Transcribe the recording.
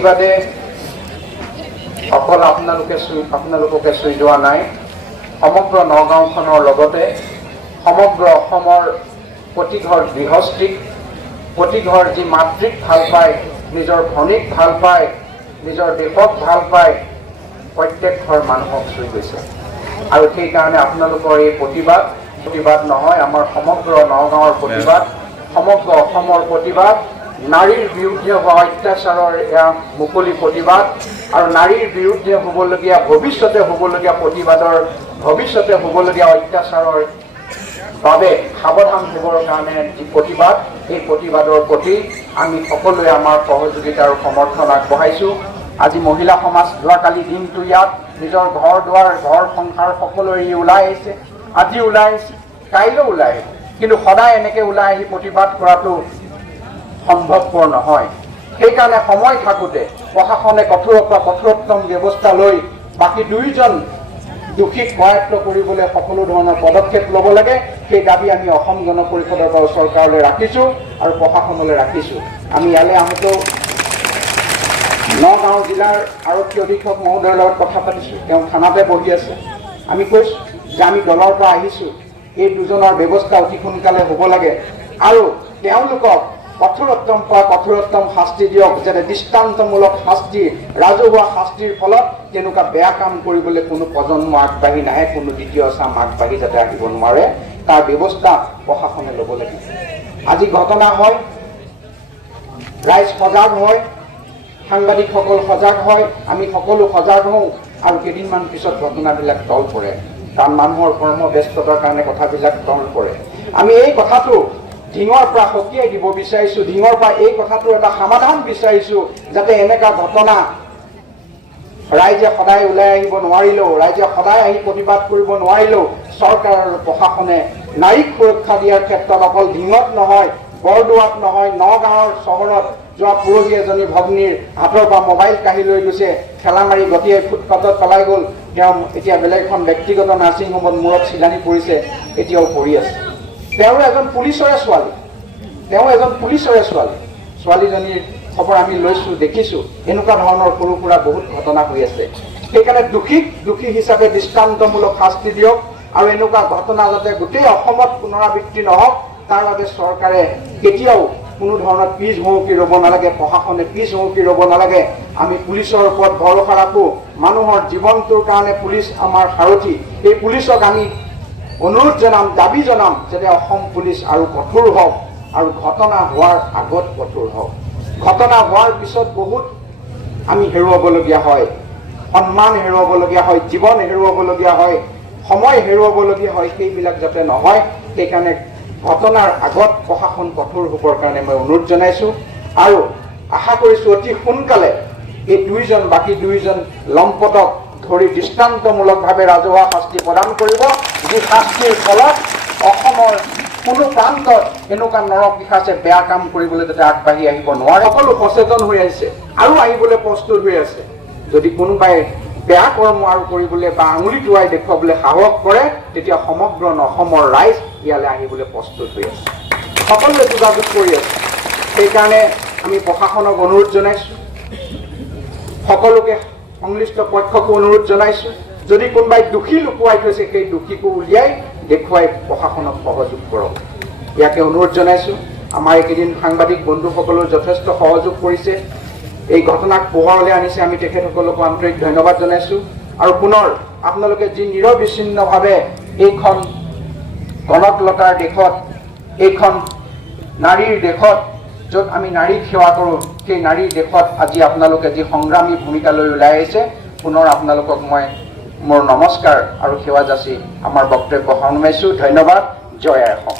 প্ৰতিবাদে অকল আপোনালোককে চুই যোৱা নাই, সমগ্ৰ নগাঁওখনৰ লগতে সমগ্ৰ অসমৰ প্ৰতি ঘৰ গৃহস্থীক, প্ৰতি ঘৰ যি মাতৃক ভাল পায়, নিজৰ ভনীক ভাল পায়, নিজৰ দেশক ভাল পায়, প্ৰত্যেক ঘৰ মানুহক চুই গৈছে। আৰু সেইকাৰণে আপোনালোকৰ এই প্ৰতিবাদ নহয়, আমাৰ সমগ্ৰ নগাঁৱৰ প্ৰতিবাদ, সমগ্ৰ অসমৰ প্ৰতিবাদ, নাৰীৰ বিৰুদ্ধে হোৱা অত্যাচাৰৰ এয়া মুকলি প্ৰতিবাদ। আৰু নাৰীৰ বিৰুদ্ধে হ'বলগীয়া ভৱিষ্যতে হ'বলগীয়া অত্যাচাৰৰ বাবে সাৱধান হ'বৰ কাৰণে যি প্ৰতিবাদ, এই প্ৰতিবাদৰ প্ৰতি আমি সকলোৱে আমাৰ সহযোগিতা আৰু সমৰ্থন আগবঢ়াইছোঁ। আজি মহিলা সমাজ যোৱাকালি দিনটো ইয়াত নিজৰ ঘৰ দুৱাৰ, ঘৰ সংসাৰ সকলো এৰি ওলাই আহিছে। আজি ওলাই আহিছে, কাইলৈ ওলাই আহিব, কিন্তু সদায় এনেকৈ ওলাই আহি প্ৰতিবাদ কৰাটো সম্ভৱপৰ নহয়। সেইকাৰণে সময় থাকোঁতে প্ৰশাসনে কঠোৰতম ব্যৱস্থা লৈ বাকী 2জন দোষীক কৰায়ত্ব কৰিবলৈ সকলো ধৰণৰ পদক্ষেপ ল'ব লাগে। সেই দাবী আমি অসম গণ পৰিষদৰ পৰা চৰকাৰলৈ ৰাখিছোঁ আৰু প্ৰশাসনলৈ ৰাখিছোঁ। আমি ইয়ালৈ আহোঁতেও নগাঁও জিলাৰ আৰক্ষী অধীক্ষক মহোদয়ৰ লগত কথা পাতিছোঁ, তেওঁ থানাতে বহি আছে। আমি কৈছোঁ যে আমি দলৰ পৰা আহিছোঁ, এই 2জনৰ ব্যৱস্থা অতি সোনকালে হ'ব লাগে আৰু তেওঁলোকক কঠোৰতম শাস্তি দিয়ক, যাতে দৃষ্টান্তমূলক শাস্তি, ৰাজহুৱা শাস্তিৰ ফলত তেনেকুৱা বেয়া কাম কৰিবলৈ কোনো প্ৰজন্ম আগবাঢ়ি নাহে, কোনো দ্বিতীয় চাম আগবাঢ়ি যাতে আহিব নোৱাৰে, তাৰ ব্যৱস্থা প্ৰশাসনে ল'ব লাগিব। আজি ঘটনা হয়, ৰাইজ সজাগ হয়, সাংবাদিকসকল সজাগ হয়, আমি সকলো সজাগ হওঁ আৰু কেইদিনমান পিছত ঘটনাবিলাক তল পৰে, কাৰণ মানুহৰ কৰ্মব্যস্ততাৰ কাৰণে কথাবিলাক তল পৰে। আমি এই কথাটো ঢিঙৰ পৰা সকীয়াই দিব বিচাৰিছোঁ, ঢিঙৰ পৰা এই কথাটোৰ এটা সমাধান বিচাৰিছোঁ, যাতে এনেকুৱা ঘটনা ৰাইজে সদায় ওলাই আহিব নোৱাৰিলেও, ৰাইজে সদায় আহি প্ৰতিবাদ কৰিব নোৱাৰিলেও, চৰকাৰ আৰু প্ৰশাসনে নাৰীক সুৰক্ষা দিয়াৰ ক্ষেত্ৰত অকল ঢিঙত নহয়, বৰদোৱাত নহয়, নগাঁৱৰ চহৰত যোৱা পৰহি এজনী ভগ্নীৰ হাতৰ পৰা মোবাইল কাঢ়ি লৈ গৈছে, ঠেলা মাৰি গতিয়াই ফুটপাথত পেলাই গ'ল। তেওঁ এতিয়া বেলেগ এখন ব্যক্তিগত নাৰ্ছিং হোমত মূৰত চিলানি পৰিছে, এতিয়াও পৰি আছে। তেওঁ এজন পুলিচৰে ছোৱালী, ছোৱালীজনীৰ খবৰ আমি লৈছোঁ, দেখিছোঁ। এনেকুৱা ধৰণৰ সৰু সুৰা বহুত ঘটনা হৈ আছে। সেইকাৰণে দোষী হিচাপে দৃষ্টান্তমূলক শাস্তি দিয়ক আৰু এনেকুৱা ঘটনা যাতে গোটেই অসমত পুনৰাবৃত্তি নহওক, তাৰ বাবে চৰকাৰে কেতিয়াও কোনো ধৰণৰ পিছ হুমকি ৰ'ব নালাগে, প্ৰশাসনে পিছ হুমকি ৰ'ব নালাগে। আমি পুলিচৰ ওপৰত ভৰসা ৰাখোঁ, মানুহৰ জীৱনটোৰ কাৰণে পুলিচ আমাৰ সাৰথি। এই পুলিচক আমি অনুৰোধ জনাম, দাবী জনাম, যাতে অসম পুলিচ আৰু কঠোৰ হওক আৰু ঘটনা হোৱাৰ আগত কঠোৰ হওক। ঘটনা হোৱাৰ পিছত বহুত আমি হেৰুৱাবলগীয়া হয়, সন্মান হেৰুৱাবলগীয়া হয়, জীৱন হেৰুৱাবলগীয়া হয়, সময় হেৰুৱাবলগীয়া হয়, সেইবিলাক যাতে নহয়। সেইকাৰণে ঘটনাৰ আগত প্ৰশাসন কঠোৰ হ'বৰ কাৰণে মই অনুৰোধ জনাইছোঁ আৰু আশা কৰিছোঁ অতি সোনকালে এই বাকী 2জন লম্পটক ধৰি দৃষ্টান্তমূলকভাৱে ৰাজহুৱা শাস্তি প্ৰদান কৰিব, যি শাস্তিৰ ফলত অসমৰ কোনো প্ৰান্তত এনেকুৱা নৰপিশাচে বেয়া কাম কৰিবলৈ যাতে আগবাঢ়ি আহিব নোৱাৰে। সকলো সচেতন হৈ আহিছে আৰু আহিবলৈ প্ৰস্তুত হৈ আছে। যদি কোনোবাই বেয়া কৰ্ম আৰু কৰিবলৈ বা আঙুলি টুৱাই দেখুৱাবলৈ সাহস কৰে, তেতিয়া সমগ্ৰ অসমৰ ৰাইজ ইয়ালৈ আহিবলৈ প্ৰস্তুত হৈ আছে, সকলোৱে যোগাযোগ কৰি আছে। সেইকাৰণে আমি প্ৰশাসনক অনুৰোধ জনাইছোঁ, সকলোকে সংশ্লিষ্ট পক্ষকো অনুৰোধ জনাইছোঁ, যদি কোনোবাই দোষী লুকুৱাই থৈছে, সেই দোষীকো উলিয়াই দেখুৱাই প্ৰশাসনক সহযোগ কৰক, ইয়াকে অনুৰোধ জনাইছোঁ। আমাৰ এইকেইদিন সাংবাদিক বন্ধুসকলেও যথেষ্ট সহযোগ কৰিছে, এই ঘটনাক পোহৰলৈ আনিছে, আমি তেখেতসকলকো আন্তৰিক ধন্যবাদ জনাইছোঁ। আৰু পুনৰ আপোনালোকে যি নিৰবিচ্ছিন্নভাৱে এইখন কনকলতাৰ দেশত, এইখন নাৰীৰ দেশত, য'ত আমি নাৰীক সেৱা কৰোঁ, সেই নাৰীৰ দেশত আজি আপোনালোকে যি সংগ্ৰামী ভূমিকা লৈ ওলাই আহিছে, পুনৰ আপোনালোকক মই মোৰ নমস্কাৰ আৰু সেৱা যাচি আমাৰ বক্তব্য সামৰিছোঁ। ধন্যবাদ। জয় আই অসম।